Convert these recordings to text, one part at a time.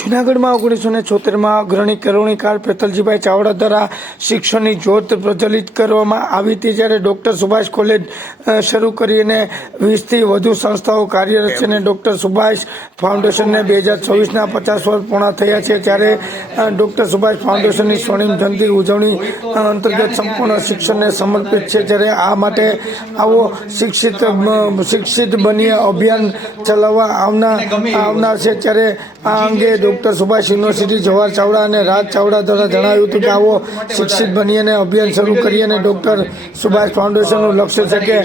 જૂનાગઢમાં 1976માં અગ્રણી કેળવણીકાર પેથલજીભાઈ ચાવડા દ્વારા શિક્ષણની જ્યોત પ્રજ્વલિત કરવામાં આવી હતી, જ્યારે ડૉક્ટર સુભાષ કોલેજ શરૂ કરીને 20થી વધુ સંસ્થાઓ કાર્યરત છે અને ડૉક્ટર સુભાષ ફાઉન્ડેશનને 2026ના 50 વર્ષ પૂર્ણ થયા છે. ત્યારે ડૉક્ટર સુભાષ ફાઉન્ડેશનની સ્વર્ણિમ જયંતિ ઉજવણી અંતર્ગત સંપૂર્ણ શિક્ષણને સમર્પિત છે. જ્યારે આ માટે આવો શિક્ષિત બનીએ અભિયાન ચલાવવા આવનાર છે. ત્યારે આ અંગે ડૉક્ટર સુભાષ યુનિવર્સિટી જવાહર ચાવડા અને રાજ ચાવડા દ્વારા જણાવ્યું હતું કે આવો શિક્ષિત બનીને અભિયાન શરૂ કરીએ અને ડૉક્ટર સુભાષ ફાઉન્ડેશનનું લક્ષ્ય છે કે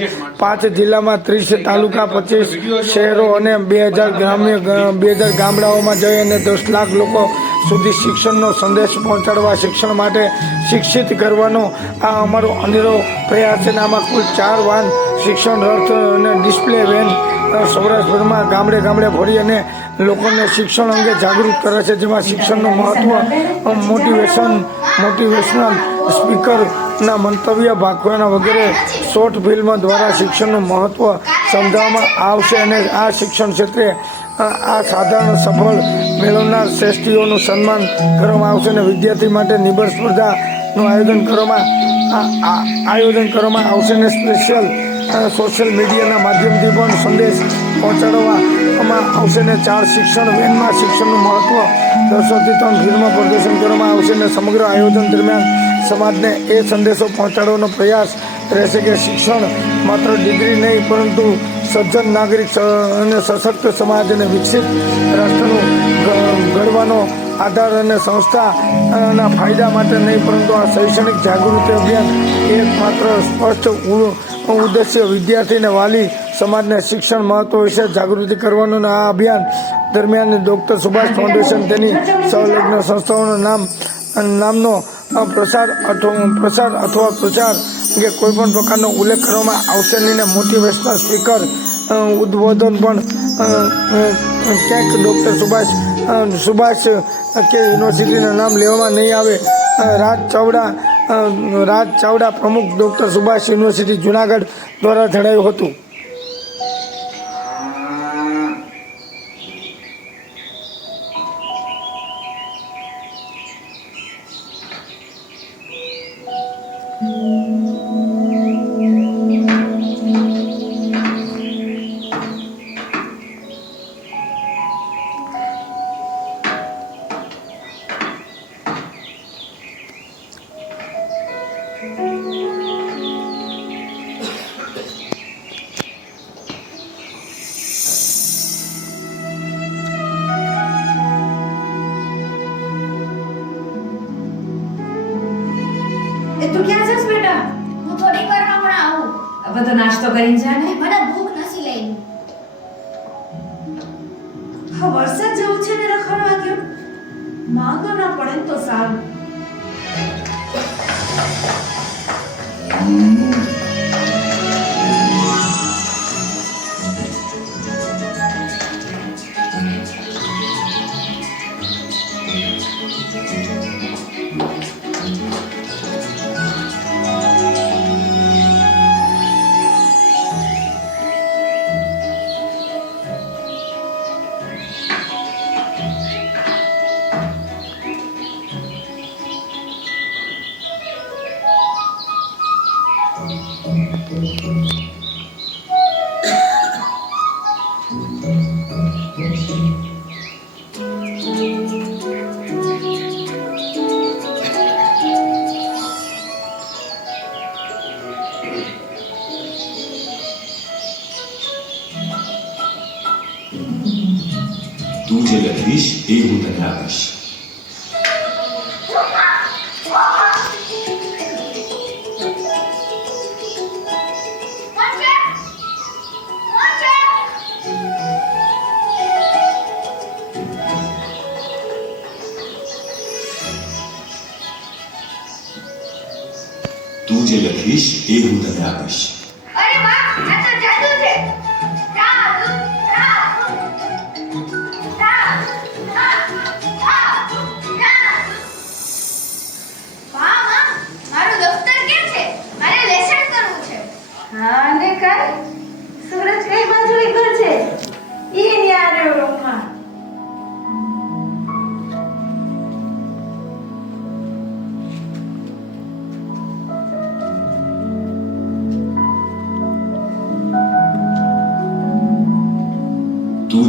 5 જિલ્લામાં 30 તાલુકા, 25 શહેરો અને 2000 ગામડાઓમાં જઈ અને 10 લાખ લોકો સુધી શિક્ષણનો સંદેશ પહોંચાડવા, શિક્ષણ માટે શિક્ષિત કરવાનો આ અમારો અનેરો પ્રયાસ છે. આમાં કુલ 4 વાન શિક્ષણ રથ અને ડિસ્પ્લે વેન સૌરાષ્ટ્રભરમાં ગામડે ફરી અને લોકોને શિક્ષણ અંગે જાગૃત કરે છે, જેમાં શિક્ષણનું મહત્વ, મોટિવેશનલ સ્પીકરના મંતવ્ય, ભાગવાના વગેરે શોર્ટ ફિલ્મ દ્વારા શિક્ષણનું મહત્વ સમજાવવામાં આવશે અને આ શિક્ષણ ક્ષેત્રે આ સાધારણ સફળ મેળવનાર શ્રેષ્ઠીઓનું સન્માન કરવામાં આવશે અને વિદ્યાર્થી માટે નિબંધ સ્પર્ધાનું આયોજન કરવામાં આવશે અને સ્પેશિયલ સોશિયલ મીડિયાના માધ્યમથી પણ સંદેશ પહોંચાડવામાં આવશે અને 4 શિક્ષણ વેનમાં શિક્ષણનું મહત્વ દર્શાવતી 3 ફિલ્મ પ્રદર્શન કરવામાં આવશે અને સમગ્ર આયોજન દરમિયાન સમાજને એ સંદેશો પહોંચાડવાનો પ્રયાસ રહેશે કે શિક્ષણ માત્ર ડિગ્રી નહીં, પરંતુ સજ્જન નાગરિક અને સશક્ત સમાજ અને વિકસિત રાષ્ટ્રનું ઘડવાનો આધાર અને સંસ્થાના ફાયદા માટે નહીં, પરંતુ આ શૈક્ષણિક જાગૃતિ અભિયાન એક માત્ર સ્પષ્ટ ઉદ્દેશ્ય વિદ્યાર્થીને વાલી સમાજને શિક્ષણ મહત્વ વિશે જાગૃતિ કરવાનું. આ અભિયાન દરમિયાન ડૉક્ટર સુભાષ ફાઉન્ડેશન તેની સંલગ્ન સંસ્થાઓના નામનો પ્રસાર અથવા પ્રચાર કે કોઈપણ પ્રકારનો ઉલ્લેખ કરવામાં આવશે નહીં. મોટિવેશનલ સ્પીકર ઉદ્બોધન પણ ક્યાંક ડૉક્ટર સુભાષ કે યુનિવર્સિટીનું નામ લેવામાં નહીં આવે. રાજ ચાવડા પ્રમુખ ડૉક્ટર સુભાષ યુનિવર્સિટી જૂનાગઢ દ્વારા જણાવ્યું હતું. તું ક્યાં જસ બેટા? હું થોડીક વાર હમણાં આવું. હવે તો નાસ્તો કરીને જા ને. મને ભૂખ નથી લઈ. હા, વરસાદ જેવું છે ને, રખડવા ગયો. માંગો ના પડે ને તો સારું. તું જે લખીશ એ હું તને આપીશ. તું જે લખીશ એ હું તને આપીશ. અરે વાહ, આ તો જાદુ છે. જાદુ.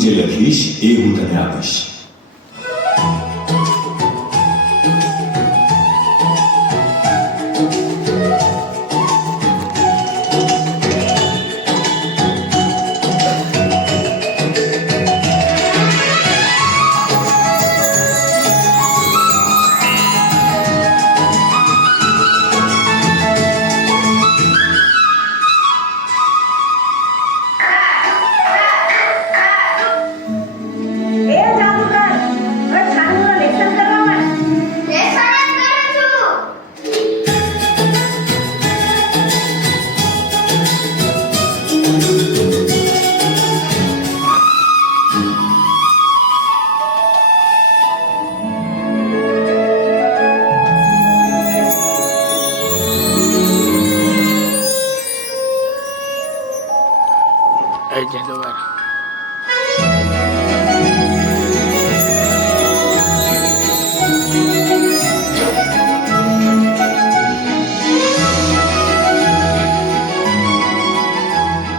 જે લખીશ એ હું તને આપીશ. એ જાદુગર હવે છાનુનું લેસન કરવા માંડ. લેસન જ કરું છું.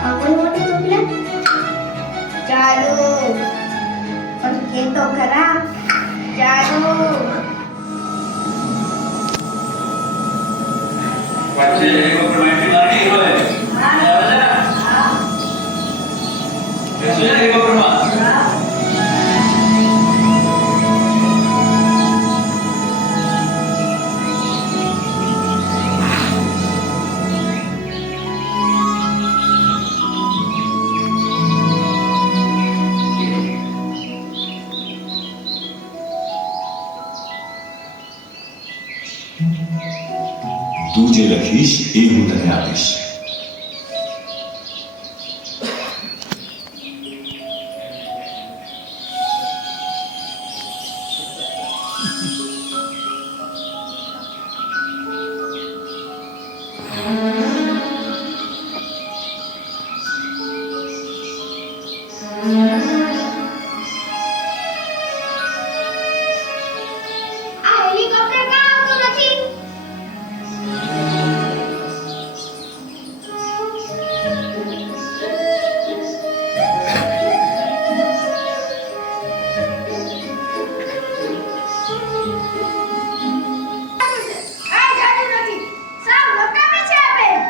આવડી મોટી ચોકલેટ ચાલુ પણ કે તો ખરા. ચાલુ તું જે લખીશ એ હું તને આપીશ. આ હેલિકોપ્ટર કાં આવતું નથી? આ જાદુ નથી. સાવ નકામી છે આ બેન.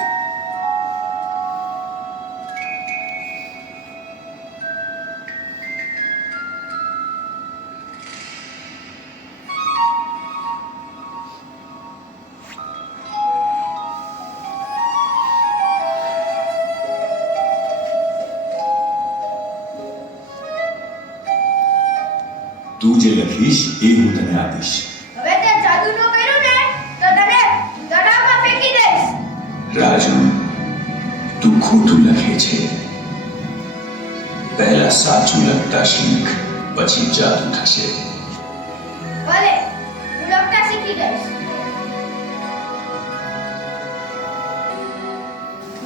તું જે લખીશ એ હું તને આપીશ. હવે તે જાદુ નો કર્યું ને તો તને તળાવમાં ફેંકી દઈશ. રાજુ તું ખોટું લખે છે. પહેલા સાચું લખતા શીખ, પછી જાદુ થશે. ભલે હું લખતા શીખી જઈશ.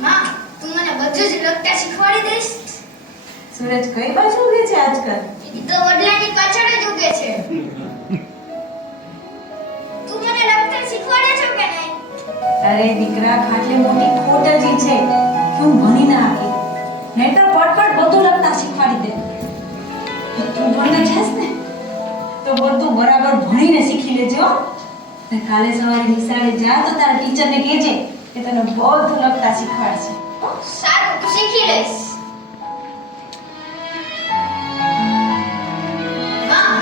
માં તું મને બધું જ લખતા શીખવાડી દઈશ. સૂરજ કઈ બાજુ ઉગે છે આજકાલ? ઈ તો વડલાની પાછળ જ ઉગે છે. તું મને લખતા શીખવાડે છો કે નહીં? અરે દીકરા, ખાટલી મોટી ખોટ જ ઈ છે કે હું ભણી ના આવી. નહીંતર પટપટ બધું લખતા શીખવાડી દે. તું ભણવા જાસ ને તો બધું બરાબર ભણીને શીખી લેજે હો. ને કાલે સવારે નિશાળે જા તો તારા ટીચરને કહેજે કે તને બધું લખતા શીખવાડશે. સારું હું શીખી લઈશ. માં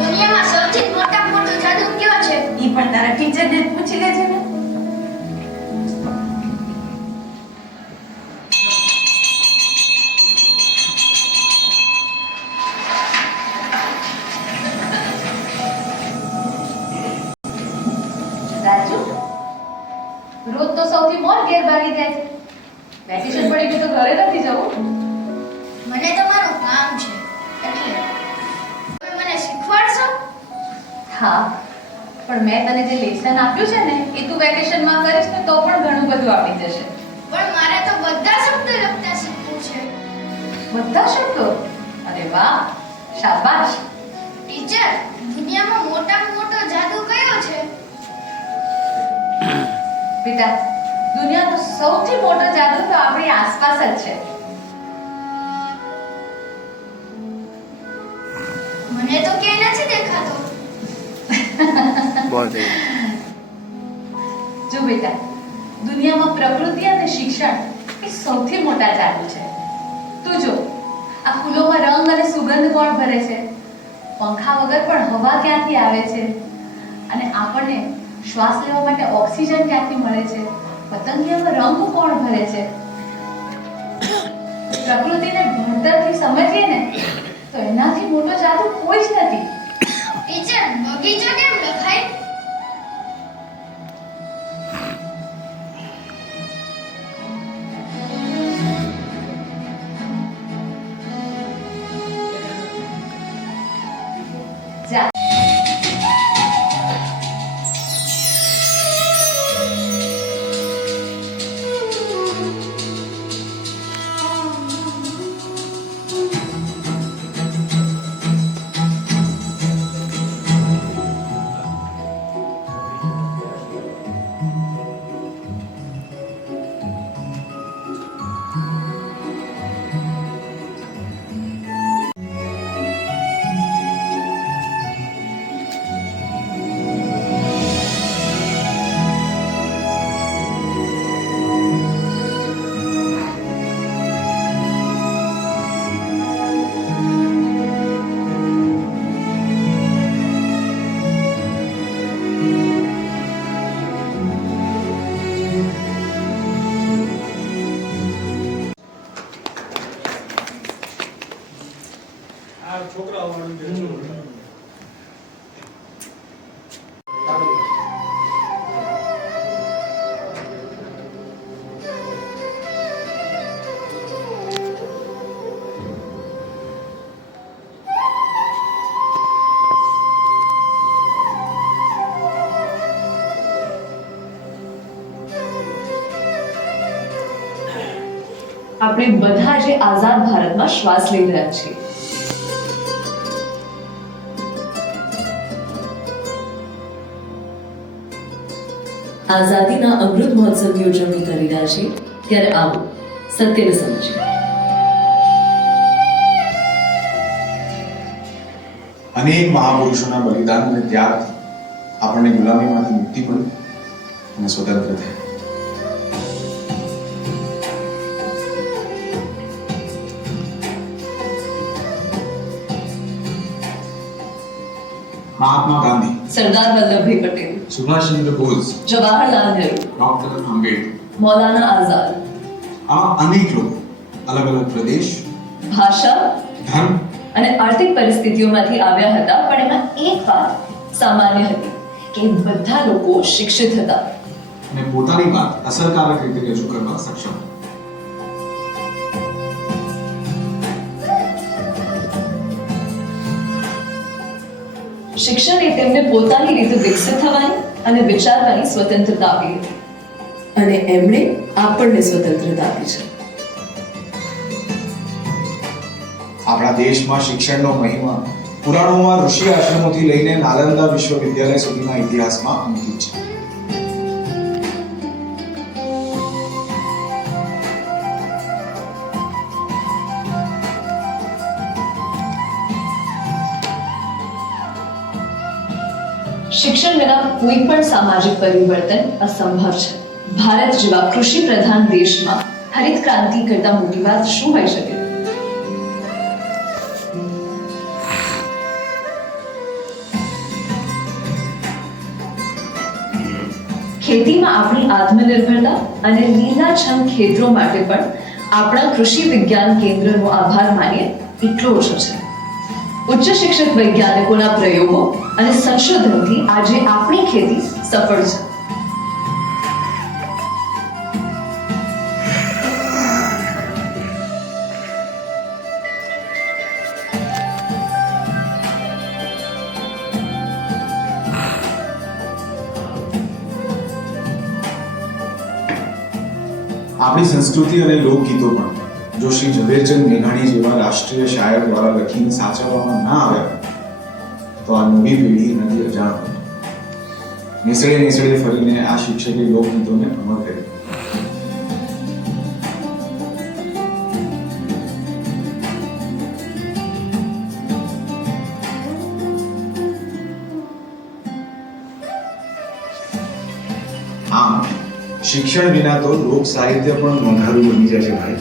દુનિયામાં સૌથી મોટામાં મોટો જાદુ કયો છે? ઈ પણ તારા ટીચરને જ પૂછી લેજે ને. રાજુ રોજ તો સૌથી મોર ઘેર ભાગી જાય છે. વેકેશન પડી ગયું તો ઘરે નથી જવું. મને તમારું કામ છે એટલે તમે મને શીખવાડશો? હા, પણ મેં તને જે લેસન આપ્યું છે ને એ તું વેકેશનમાં કરીશ ને તો પણ ઘણું બધું આવડી જશે. પણ મારે તો બધા શબ્દો લખતા શીખવું છે. બધા શબ્દો? અરે વાહ, શાબાશ. ટીચર, દુનિયામાં મોટામાં મોટો જાદુ કયો છે? બેટા, દુનિયાનો સૌથી મોટો જાદુ તો આપણી આસપાસ જ છે. મને તો ક્યાંય નથી દેખાતો. જો બેટા, દુનિયામાં પ્રકૃતિ અને શિક્ષણ એ સૌથી મોટા જાદુ છે. તું જો, આ ફૂલોમાં રંગ અને સુગંધ કોણ ભરે છે? પંખા વગર પણ હવા ક્યાંથી આવે છે? અને આપણને શ્વાસ લેવા માટે ઓક્સિજન ક્યાંથી મળે છે? પતંગિયામાં રંગ કોણ ભરે છે? પ્રકૃતિને ભણતરથી સમજીએ ને તો એનાથી મોટો જાદુ કોઈ જ નથી. ટીચર, બગીચો કેમ લખાય? જા. આપણે બધા જે આઝાદ ભારતમાં શ્વાસ લઈ રહ્યા છીએ. આઝાદીના અમૃત મહોત્સવની ઉજવણી કરી રહ્યા છીએ ત્યારે આવો સત્યને સમજીએ. અનેક મહાપુરુષોના બલિદાન અને ત્યાગથી આપણને ગુલામીમાંથી મુક્તિ મળી અને સ્વતંત્ર થયા. મહાત્મા ગાંધી, સરદાર વલ્લભભાઈ પટેલ, સુભાષચંદ્ર બોઝ, જવાહરલાલ નહેરુ, ડોક્ટર આંબેડકર, મૌલાના આઝાદ, આવા અનેક લોકો અલગ અલગ પ્રદેશ, ભાષા, ધર્મ અને આર્થિક પરિસ્થિતિઓમાંથી આવ્યા હતા, પણ એમાં એક વાત સામાન્ય હતી કે બધા લોકો શિક્ષિત હતા અને પોતાની વાત અસરકારક રીતે રજૂ કરવા સક્ષમ. શિક્ષણે તેમને પોતાની રીતે વિકસિત થવાની અને વિચારવાની સ્વતંત્રતા આપી હતી અને એમણે આપણને સ્વતંત્રતા આપી છે. આપણા દેશમાં શિક્ષણનો મહિમા પુરાણોમાં ઋષિ આશ્રમોથી લઈને નાલંદા વિશ્વવિદ્યાલય સુધીના ઇતિહાસમાં અંકિત છે. શિક્ષણ વિના કોઈ પણ સામાજિક પરિવર્તન અસંભવ છે. ભારત જેવા કૃષિ પ્રધાન દેશમાં હરિત ક્રાંતિ કરતા મોટી વાત શું હોઈ શકે? ખેતીમાં આપણી આત્મનિર્ભરતા અને લીલાછમ ખેતરો માટે પણ આપણા કૃષિ વિજ્ઞાન કેન્દ્રનો આભાર માનીએ એટલો ઓછો છે. ઉચ્ચ શિક્ષિત વૈજ્ઞાનિકોના પ્રયોગો અને સંશોધનથી આજે આપણી ખેતી સફળ છે. આપણી સંસ્કૃતિ અને લોકગીતો પણ જો શ્રી ઝવેરચંદ મેઘાણી જેવા રાષ્ટ્રીય શાયર દ્વારા લખીને સાચવવામાં ના આવ્યા તો આ નવી પેઢી નથી અજાણ હોત. નિસળે નિસળે ફરીને આ શિક્ષકે લોકગીતોને અમર કરી. શિક્ષણ વિના તો લોક સાહિત્ય પણ મોંઘારું બની જાય છે ભાઈ.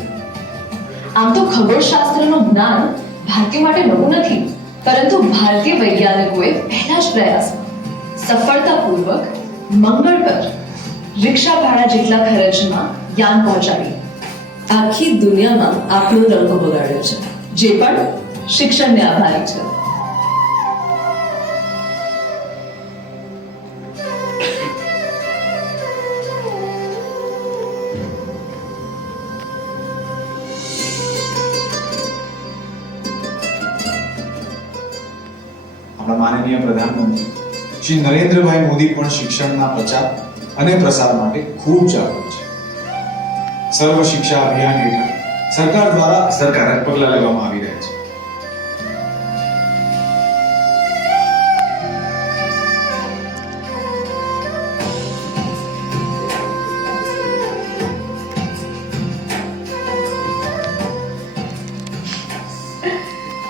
આમ તો ખગોળશાસ્ત્રનું જ્ઞાન ભારતીય માટે નવું નથી, પરંતુ ભારતીય વૈજ્ઞાનિકોએ પહેલા જ પ્રયાસમાં સફળતાપૂર્વક મંગળ પર રિક્ષા ભાડા જેટલા ખર્ચમાં યાન પહોંચાડી આખી દુનિયામાં આપણો રંગ બગાડ્યો છે, જે પણ શિક્ષણને આભારી છે. આપણા માનનીય પ્રધાનમંત્રી શ્રી નરેન્દ્રભાઈ મોદી પણ શિક્ષણના પ્રચાર અને પ્રસાર માટે ખૂબ જાગૃત છે. સર્વ શિક્ષા અભિયાન હેઠળ સરકાર દ્વારા અસરકારક પગલાં લેવામાં આવી રહ્યા છે.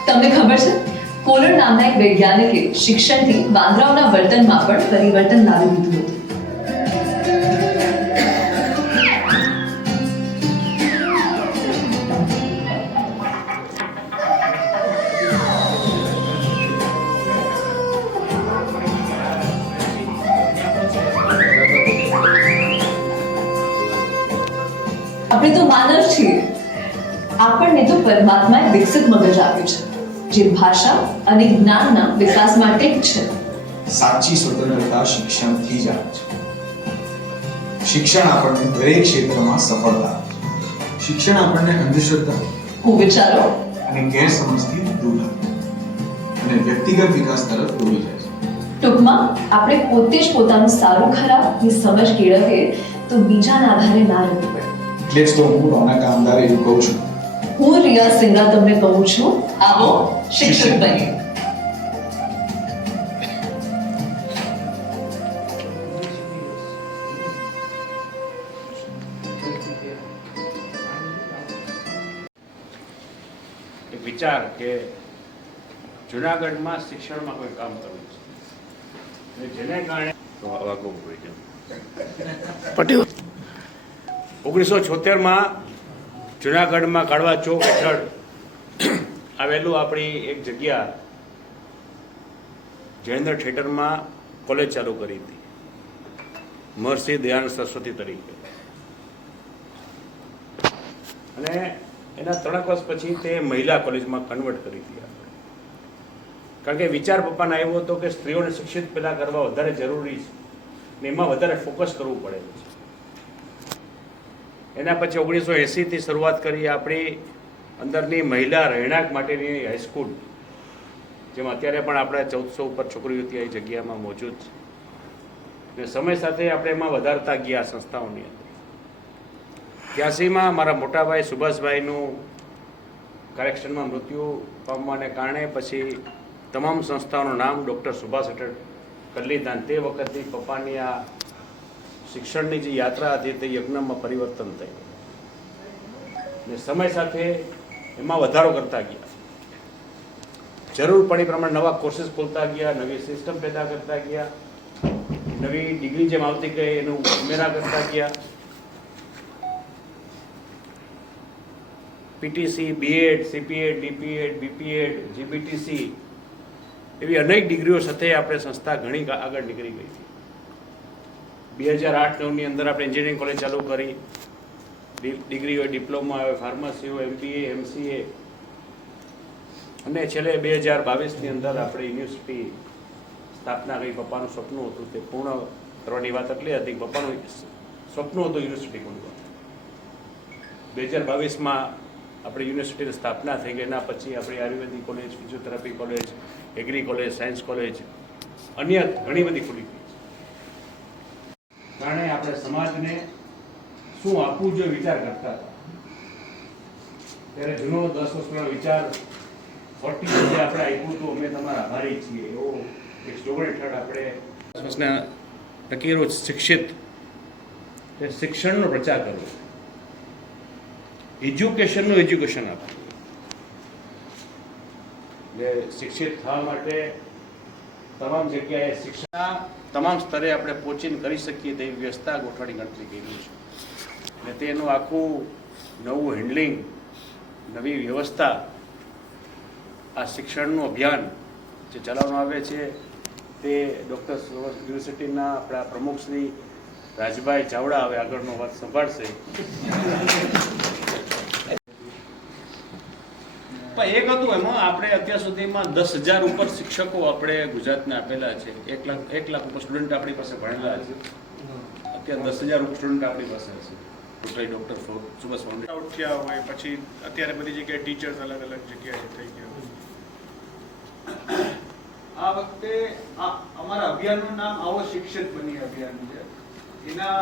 તમને ખબર છે, કોલર નામના એક વૈજ્ઞાનિકે શિક્ષણથી વાંદરાઓના વર્તનમાં પણ પરિવર્તન લાવી દીધું હતું. આપણે તો માનવ છીએ, આપણને તો પરમાત્માએ વિકસિત મગજ આપ્યું છે, જે ભાષા અને જ્ઞાનના વિકાસ માટે જ છે. સાચી સ્વતંત્રતા શિક્ષણથી જ આવે છે. શિક્ષણ આપણને દરેક ક્ષેત્રમાં સફળતા આપે છે. શિક્ષણ આપણને અંધશ્રદ્ધા કુવિચારો અને ગેરસમજથી દૂર રાખે અને વ્યક્તિગત વિકાસ તરફ દોરી જાય છે. ટૂંકમાં આપણે પોતે જ પોતાનું સારું ખરાબની સમજ કેળવીએ તો બીજાના આધારે ના રહેવું પડે. એટલે જ તો હું રોનક આમદાર એવું કહું છું, હું રિયા સિંગા તમને કહું છું, આવો શિક્ષક બનીએ. એક વિચાર કે જુનાગઢમાં શિક્ષણમાં કોઈ કામ કરવું છે, અને જેને કારણે વાગવું પડી છે. પટેલ 1976માં જુનાગઢમાં કાળવા ચોક હેઠળ આવેલું આપણી એક જગ્યા જયેન્દ્ર થિયેટરમાં કોલેજ ચાલુ કરી હતી, મહર્ષિ દયાનંદ સરસ્વતી તરીકે. અને એના 3 વર્ષ પછી તે મહિલા કોલેજમાં કન્વર્ટ કરી હતી આપણે, કારણ કે વિચાર પપ્પાને આવ્યો હતો કે સ્ત્રીઓને શિક્ષિત પહેલાં કરવા વધારે જરૂરી છે ને એમાં વધારે ફોકસ કરવું પડે છે. એના પછી 1980થી શરૂઆત કરી આપણી અંદરની મહિલા રહેણાંક માટેની હાઈસ્કૂલ, જેમાં અત્યારે પણ આપણે 1400 ઉપર છોકરીઓ ત્યાં એ જગ્યામાં મોજૂદ છે. ને સમય સાથે આપણે એમાં વધારતા ગયા સંસ્થાઓની અંદર. 83માં મારા મોટાભાઈ સુભાષભાઈનું કરેક્શનમાં મૃત્યુ પામવાને કારણે પછી તમામ સંસ્થાઓનું નામ ડૉક્ટર સુભાષ હેઠળ કરી લીધા. તે વખતથી પપ્પાની આ શિક્ષણની જે યાત્રા હતી તે યજ્ઞમાં પરિવર્તન થયું ને સમય સાથે એમાં વધારો કરતા ગયા. જરૂર પડી પ્રમાણે નવા કોર્સીસ ખોલતા ગયા, નવી સિસ્ટમ પેદા કરતા ગયા, નવી ડિગ્રી જેમ આવતી ગઈ એનું ઉમેરા કરતા ગયા. PTC, BEd, CPEd, DPEd, BPEd, GBTC એવી અનેક ડિગ્રીઓ સાથે આપણે સંસ્થા ઘણી આગળ નીકળી ગઈ હતી. 2008-9ની અંદર આપણે એન્જિનિયરિંગ કોલેજ ચાલુ કરી, ડિગ્રી હોય, ડિપ્લોમા હોય, ફાર્મસી હોય, MBA, MCA, અને છેલ્લે 2022ની અંદર આપણે યુનિવર્સિટી સ્થાપના કરી. પપ્પાનું સપનું હતું તે પૂર્ણ કરવાની વાત એટલી હતી કે પપ્પાનું સપનું હતું યુનિવર્સિટી ખોલવાનું. 2022માં આપણી યુનિવર્સિટીની સ્થાપના થઈ ગઈ. એના પછી આપણી Ayurvedic college, physiotherapy college, agri college, science college, અન્ય ઘણી બધી ખુલી ગઈ. કારણે આપણે સમાજને શું આપવું જોઈએ વિચાર કરતા હતા. ત્યારે જૂનો 10 વર્ષનો વિચાર 40 જે આપણે આપ્યું હતું, અમે તમારા આભારી છીએ, એવો એક સ્લોગન હેઠળ આપણે લકીરો શિક્ષિત શિક્ષણનો પ્રચાર કરવો, એજ્યુકેશનનું એજ્યુકેશન આપવું. એટલે શિક્ષિત થવા માટે તમામ જગ્યાએ શિક્ષણના તમામ સ્તરે આપણે પહોંચીને કરી શકીએ તેવી વ્યવસ્થા ગોઠવણી ગણતરી કરી છે. અને તેનું આખું નવું હેન્ડલિંગ, નવી વ્યવસ્થા, આ શિક્ષણનું અભિયાન જે ચલાવવામાં આવે છે તે ડૉક્ટર યુનિવર્સિટીના આપણા પ્રમુખ શ્રી રાજભાઈ ચાવડા હવે આગળનો વાત સંભાળશે. પણ એક હતું એમાં આપણે અત્યાર સુધીમાં 10,000 ઉપર શિક્ષકો આપણે ગુજરાતને આપેલા છે. 1 લાખ ઉપર સ્ટુડન્ટ આપણી પાસે ભણેલા છે. અત્યારે 10,000 ઉપર સ્ટુડન્ટ આપણી પાસે છે totally doctor Subhash foundation out થયા હોય પછી અત્યારે બધી જગ્યાએ ટીચર્સ અલગ અલગ જગ્યાએ થઈ ગયા. આ વખતે અમારા અભિયાનનું નામ આવો શિક્ષિત બની અભિયાન છે. એના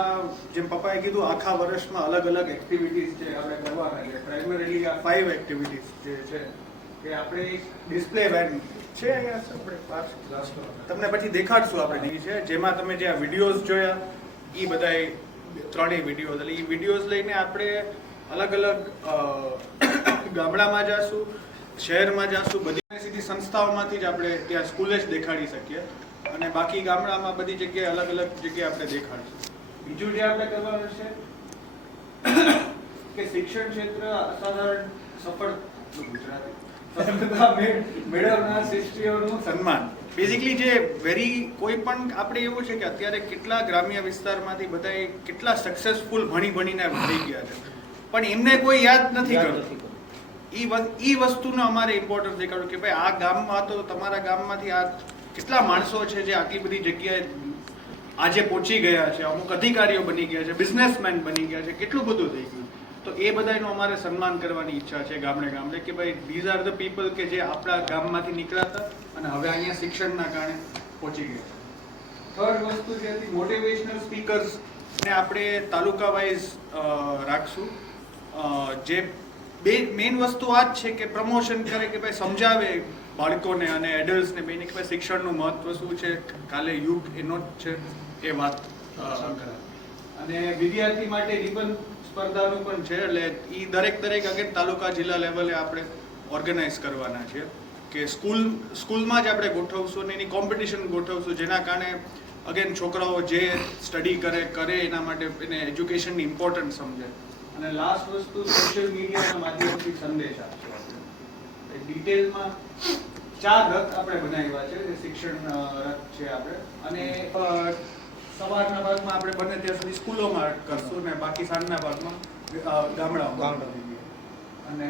જેમ પપ્પાએ કીધું આખા વર્ષમાં અલગ અલગ એક્ટિવિટીઝ છે આપણે કરવાના છે. પ્રાઇમરીલી આ 5 એક્ટિવિટીઝ જે છે કે આપણે એક ડિસ્પ્લે વેન છે અહીંયા આપણે પાસ તમને પછી દેખાડશું આપણે છે જેમાં તમે જે આ વિડીયોઝ જોયા એ બધાએ 3 વિડીયોઝ એટલે એ વિડીયોઝ લઈને આપણે અલગ અલગ ગામડામાં જાશું, શહેરમાં જાશું, બધી સીધી સંસ્થાઓમાંથી જ આપણે ત્યાં સ્કૂલે જ દેખાડી શકીએ અને બાકી ગામડામાં બધી જગ્યાએ અલગ અલગ જગ્યાએ આપણે દેખાડીશું. બીજું જે આપણે કરવાનું છે કે શિક્ષણ ક્ષેત્ર અસાધારણ સફળતા મેળવનાર શિક્ષકોનું સન્માન. બેઝિકલી જે કોઈ પણ આપણે એવું છે કે અત્યારે કેટલા ગ્રામ્ય વિસ્તારમાંથી બધા કેટલા સક્સેસફુલ ભણીને થઈ ગયા છે પણ એમને કોઈ યાદ નથી કરતું. એ વસ્તુનો અમારે ઇમ્પોર્ટન્સ દેખાડ્યું કે ભાઈ આ ગામમાં તો તમારા ગામમાંથી આ કેટલા માણસો છે જે આટલી બધી જગ્યાએ આજે પહોંચી ગયા છે, અમુક અધિકારીઓ બની ગયા છે, બિઝનેસમેન બની ગયા છે, કેટલું બધું થઈ ગયું. તો એ બધાનું અમારે સન્માન કરવાની ઈચ્છા છે ગામડે ગામડે કે ભાઈ ધીઝ આર ધ પીપલ કે જે આપણા ગામમાંથી નીકળ્યા હતા અને હવે અહીંયા શિક્ષણના કારણે પહોંચી ગયા. થર્ડ વસ્તુ જે હતી મોટિવેશનલ સ્પીકર્સ ને આપણે તાલુકા વાઇઝ રાખશું. જે મેઇન વસ્તુ આ જ છે કે પ્રમોશન કરે કે ભાઈ સમજાવે બાળકોને અને એડલ્ટ્સને બેને કે ભાઈ શિક્ષણનું મહત્વ શું છે, કાલે યુગ એનો જ છે એ વાત કરાવે. અને વિદ્યાર્થી માટે નિબંધ સ્પર્ધાનું પણ છે એટલે એ દરેક અગેન તાલુકા જિલ્લા લેવલે આપણે ઓર્ગેનાઇઝ કરવાના છે કે સ્કૂલમાં જ આપણે ગોઠવશું અને એની કોમ્પિટિશન ગોઠવશું જેના કારણે અગેન છોકરાઓ જે સ્ટડી કરે એના માટે એને એજ્યુકેશનની ઇમ્પોર્ટન્સ સમજે. અને લાસ્ટ વસ્તુ સોશિયલ મીડિયાના માધ્યમથી સંદેશ આપશે. ડિટેલમાં 4 રથ આપણે બનાવ્યા છે જે શિક્ષણ રથ છે આપણે અને સવારના ભાગમાં આપણે બને ત્યાં સુધી સ્કૂલોમાં કરશું ને બાકી સાંજના ભાગમાં ગામડાઓમાં અને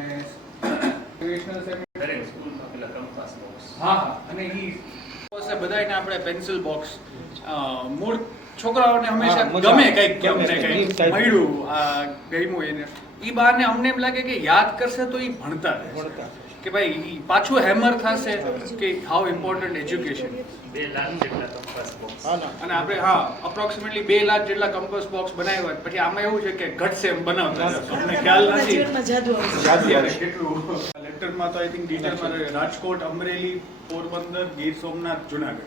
અને બધાને આપણે પેન્સિલ બોક્સ મૂળ છોકરાઓને હંમેશા ગમે કંઈક મળ્યું ગમ્યું એને એ બહારને અમને એમ લાગે કે યાદ કરશે તો એ ભણતા રહેશે કે ભાઈ પાછું હેમર થશે કે હાઉ ઇમ્પોર્ટન્ટ એજ્યુકેશન. 2 લાખ જેટલા કંપાસ બોક્સ અને આપણે અપ્રોક્સિમેટલી 2 લાખ જેટલા કંપાસ બોક્સ બનાવ્યા. પછી આમાં એવું છે કે ઘટશે એમ બનાવતા અમને ખ્યાલ નથી કેટલું. લેટરમાં તો આઈ થિંક ડિટેલમાં રાજકોટ, અમરેલી, પોરબંદર, ગીર સોમનાથ, જુનાગઢ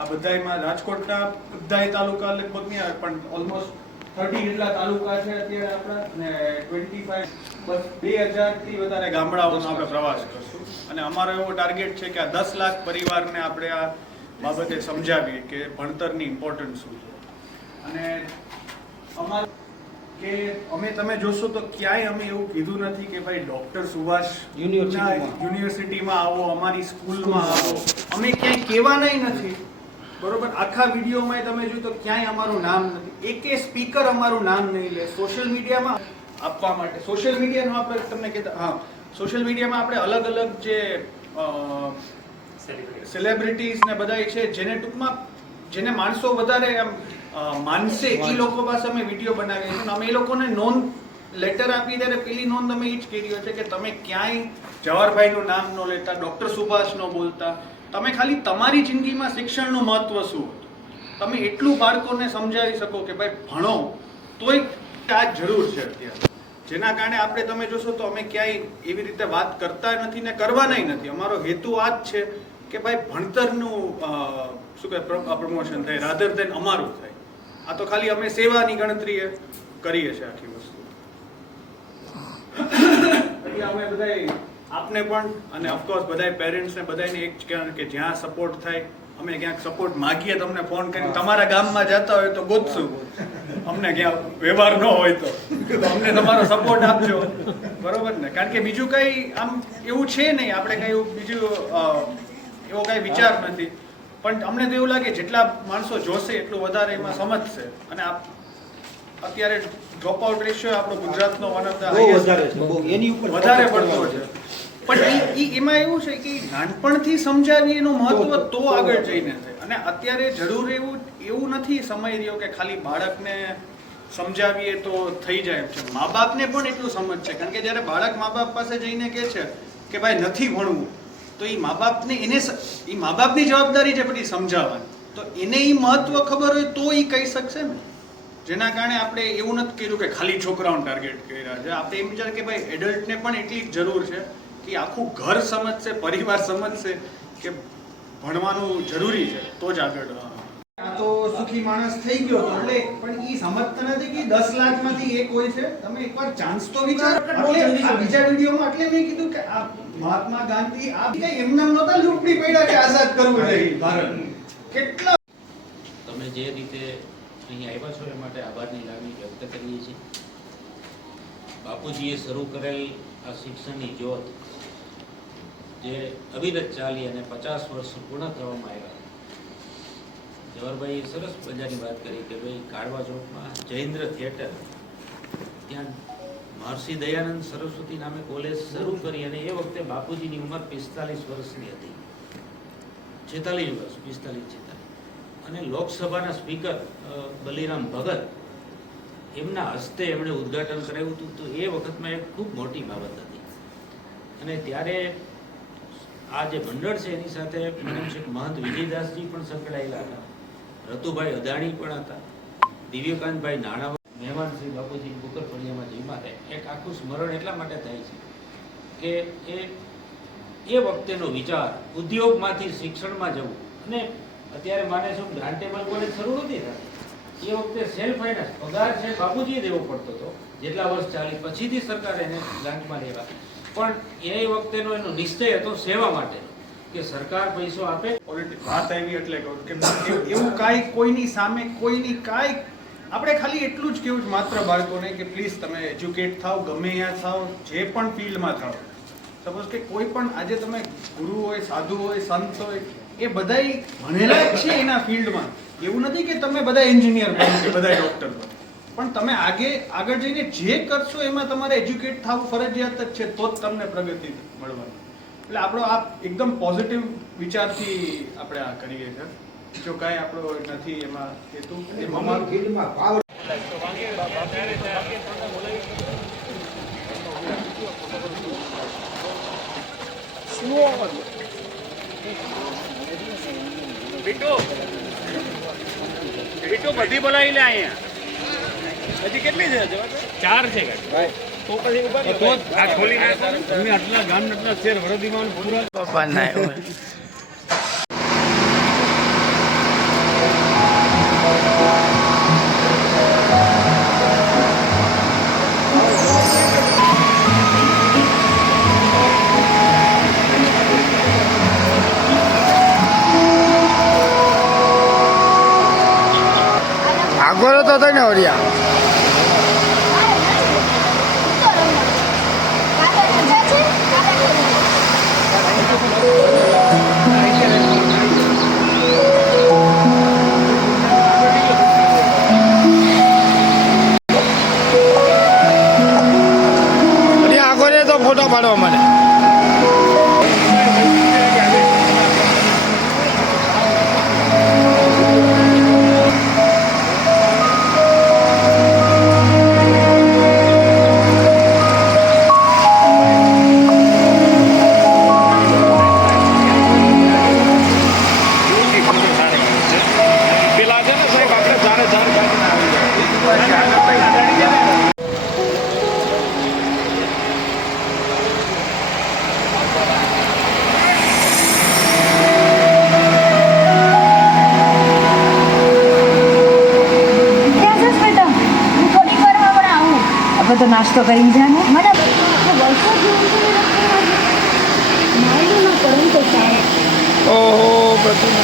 આ બધામાં રાજકોટના બધા તાલુકા લગભગ નહીં આવે પણ ઓલમોસ્ટ 30 જેટલા તાલુકા છે અત્યારે આપણા અને 25 બસ 2000 થી વધારે ગામડાઓનો આપણે પ્રવાસ કરશું અને અમારો એવો ટાર્ગેટ છે કે આ 10 લાખ પરિવારને આપણે આ બાબતે સમજાવીએ કે ભણતરની ઇમ્પોર્ટન્સ શું છે. અને અમારે કે તમે જોશો તો ક્યાંય અમે એવું કીધું નથી કે ભાઈ ડોક્ટર સુભાષ યુનિવર્સિટીમાં આવો, અમારી સ્કૂલમાં આવો, અમે ક્યાંય કહેવાના નથી બરોબર. આખા વિડીયોમાં તમે જોયું તો ક્યાંય અમારું નામ નથી, એકે સ્પીકર અમારું નામ નહીં લે. સોશિયલ મીડિયામાં આપવા માટે સોશિયલ મીડિયાનો આપણે તમને કહેતા સોશિયલ મીડિયામાં આપણે અલગ અલગ જે સેલિબ્રિટીઝ ને બધા છે જેને ટૂંકમાં જેને માણસો વધારે આમ માનસે એ લોકો પાસે અમે વિડીયો બનાવીએ છીએ. અમે એ લોકોને નોંધ લેટર આપી ત્યારે પેલી નોંધ અમે એ જ કરી છે કે તમે ક્યાંય જવાહરભાઈનું નામ ન લેતા, ડૉક્ટર સુભાષ ન બોલતા. તમે ખાલી તમારી જિંદગીમાં શિક્ષણનું મહત્વ શું હતું તમે એટલું બાળકોને સમજાવી શકો કે ભાઈ ભણો તોય આ જરૂર છે અત્યારે. જેના કારણે આપણે તમે જોશો તો અમે ક્યાંય એવી રીતે વાત કરતા નથી ને કરવાનાય નથી. અમારો હેતુ આ જ છે કે ભાઈ ભણતરનું શું કહેવાય પ્રમોશન થાય રાધર દેન અમારું થાય. આ તો ખાલી અમે સેવાની ગણતરીએ કરીએ છીએ આખી વસ્તુ. એટલે અમે બધાય આપને પણ અને ઓફકોર્સ બધાય પેરેન્ટ્સને બધાને એક જ કહેવાનું કે જ્યાં સપોર્ટ થાય અમે ક્યાંક સપોર્ટ માગીએ તમને ફોન કરીને તમારા ગામમાં જતા હોય તો ગોતશું, અમને ક્યાં વ્યવહાર ન હોય તો અમને તમારો સપોર્ટ આપજો, બરોબર ને? કારણ કે બીજું કંઈ આમ એવું છે નહીં, આપણે કંઈ એવું બીજું એવો કાંઈ વિચાર નથી, પણ અમને તો એવું લાગે જેટલા માણસો જોશે એટલું વધારે એમાં સમજશે. અને અત્યારે ડ્રોપ આઉટ રેશિયો આપણો ગુજરાતનો વન ઓફ ધ વધારે પડતો છે. પણ એમાં એવું છે કે નાનપણથી સમજાવીએ એનું મહત્વ તો આગળ જઈને થાય. અને અત્યારે જરૂર એવું નથી સમય રહ્યો કે ખાલી બાળકને સમજાવીએ તો થઈ જાય છે. મા બાપને પણ એટલું સમજ છે, કારણ કે જ્યારે બાળક મા બાપ પાસે જઈને કહે છે કે ભાઈ નથી ભણવું, તો એ મા બાપની જવાબદારી છે પછી સમજાવવાની. તો એને એ મહત્વ ખબર હોય તો એ કહી શકશે ને. જેના કારણે આપણે એવું નથી કર્યું કે ખાલી છોકરાઓને ટાર્ગેટ કર્યા છે. આપણે એમ વિચાર કે ભાઈ એડલ્ટને પણ એટલી જ જરૂર છે કે આખું ઘર સમજશે, પરિવાર સમજશે કે ભણવાનું જરૂરી છે તો જ આગળ. આ તો સુખી માણસ થઈ ગયો તો એટલે પણ એ સમજતા નથી કે 10 લાખમાંથી એક હોય છે. તમે એકવાર ચાન્સ તો વિચાર. એટલે બીજા વિડીયોમાં એટલે મેં કીધું કે આ મહાત્મા ગાંધી આ કઈ એમનામ નહોતા લૂંટણી પડ્યા કે આઝાદ કરવું જોઈએ ભારત. કેટલા તમે જે રીતે અહીં આવ્યા છો એ માટે આભારની લાગણી વ્યક્ત કરીએ છીએ. બાપુજીએ શરૂ કરેલ આ શિક્ષણની જ્યોત જે અવિરત ચાલી અને 50 વર્ષ પૂર્ણ કરવામાં આવ્યા. જવાહરભાઈએ સરસ મજાની વાત કરી કે ભાઈ કાળવા ચોકમાં જયેન્દ્ર થિયેટર, ત્યાં મહર્ષિ દયાનંદ સરસ્વતી નામે કોલેજ શરૂ કરી અને એ વખતે બાપુજીની ઉંમર 45 વર્ષની હતી, 46 વર્ષ, 45-46. અને લોકસભાના સ્પીકર બલિરામ ભગત એમના હસ્તે એમણે ઉદ્ઘાટન કરાવ્યું હતું. તો એ વખતમાં એક ખૂબ મોટી બાબત હતી. અને ત્યારે આ જે મંડળ છે એની સાથે મહંત વિજયદાસજી પણ સંકળાયેલા હતા, રતુભાઈ અદાણી પણ હતા, દિવ્યકાંતભાઈ નાણા મહેમાન શ્રી બાપુજી કુકર ફળિયામાં જમ્યા. એક આખું સ્મરણ એટલા માટે થાય છે કે એ વખતેનો વિચાર ઉદ્યોગમાંથી શિક્ષણમાં જવું. અને અત્યારે માને શું ગ્રાન્ટેબલ કોલેજ શરૂ નથી થતી, એ વખતે સેલ્ફ ફાઇનાન્સ પગાર છે બાપુજીએ દેવો પડતો હતો, જેટલા વર્ષ ચાલી પછીથી સરકાર એને ગ્રાન્ટમાં લેવા. પણ એ વખતેનો એનો નિશ્ચય હતો સેવા માટે કે સરકાર પૈસો આપે. વાત આવી એટલે કહું કે એવું કાંઈ કોઈની સામે કોઈની કાંઈ આપણે ખાલી એટલું જ કેવું માત્ર બાળકોને કે પ્લીઝ તમે એજ્યુકેટ થાવ, ગમે ત્યાં થાવ, જે પણ ફિલ્ડમાં થાવ. સપોઝ કે કોઈ પણ આજે તમે ગુરુ હોય, સાધુ હોય, સંત હોય, એ બધાય ભણેલા જ છે એના ફિલ્ડમાં. એવું નથી કે તમે બધા એન્જિનિયર બનો કે બધા ડોક્ટર બનો, પણ તમે આગળ જઈને જે કરશો એમાં તમારે એજ્યુકેટ થવું ફરજિયાત જ છે, તો જ તમને પ્રગતિ મળવાની. એટલે આપણો આ એકદમ પોઝિટિવ વિચારથી આપણે આ કરીએ છીએ. જો કાંઈ આપણો નથી એમાં હેતુ એમાં ફિલ્ડમાં પાવર બીટો બધી બોલાવી લે અહીંયા. હજી કેટલી છે? 4 છે ભાઈ. તો પછી આ ખોલી નાખો. તમે આટલા ગામ આટલા શેર વડોદરીમાં પૂરા બાપા ના આગળ તો થાય ને ઓરિયા. આગળ તો ફોટો પાડવા મને. તો નાસ્તો કરી જાને. મને ઓહો બધું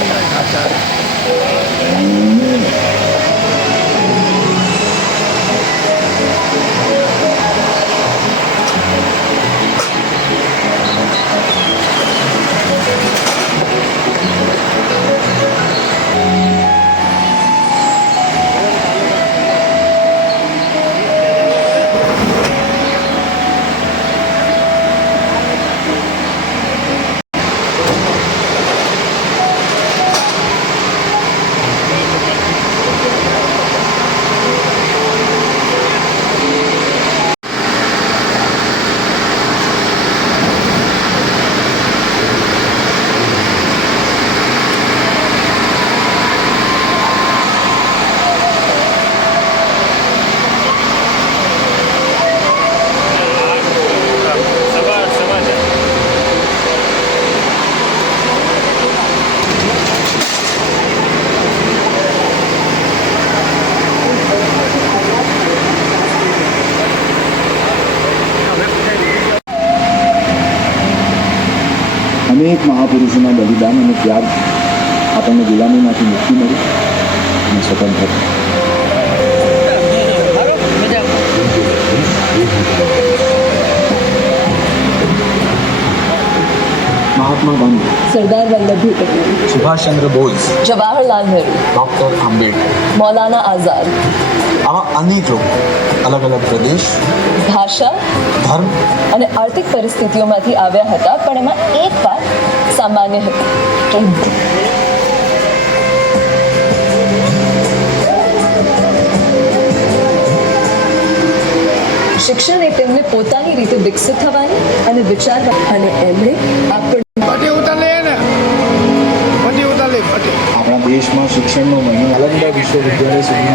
અનેક મહાપુરુષોના બલિદાન અને ત્યાગ આપણને ગુલામીમાંથી મુક્તિ મળી અને સ્વતંત્રતા. મહાત્મા ગાંધી, સરદાર વલ્લભભાઈ પટેલ, સુભાષચંદ્ર બોઝ, જવાહરલાલ નહેરુ, ડૉક્ટર આંબેડકર, મૌલાના આઝાદ, આવા અનેક લોકો અલગ અલગ પ્રદેશ, ભાષા, ધર્મ અને આર્થિક પરિસ્થિતિઓમાંથી આવ્યા હતા, પણ એમાં એક વાત સામાન્ય હતી કે શિક્ષણ એ તેમને પોતાની રીતે વિકસિત થવાની અને વિચારવા, અને એમણે આપણા દેશમાં શિક્ષણનો મહિનો અલગ અલગ વિશ્વવિદ્યાલય સુધી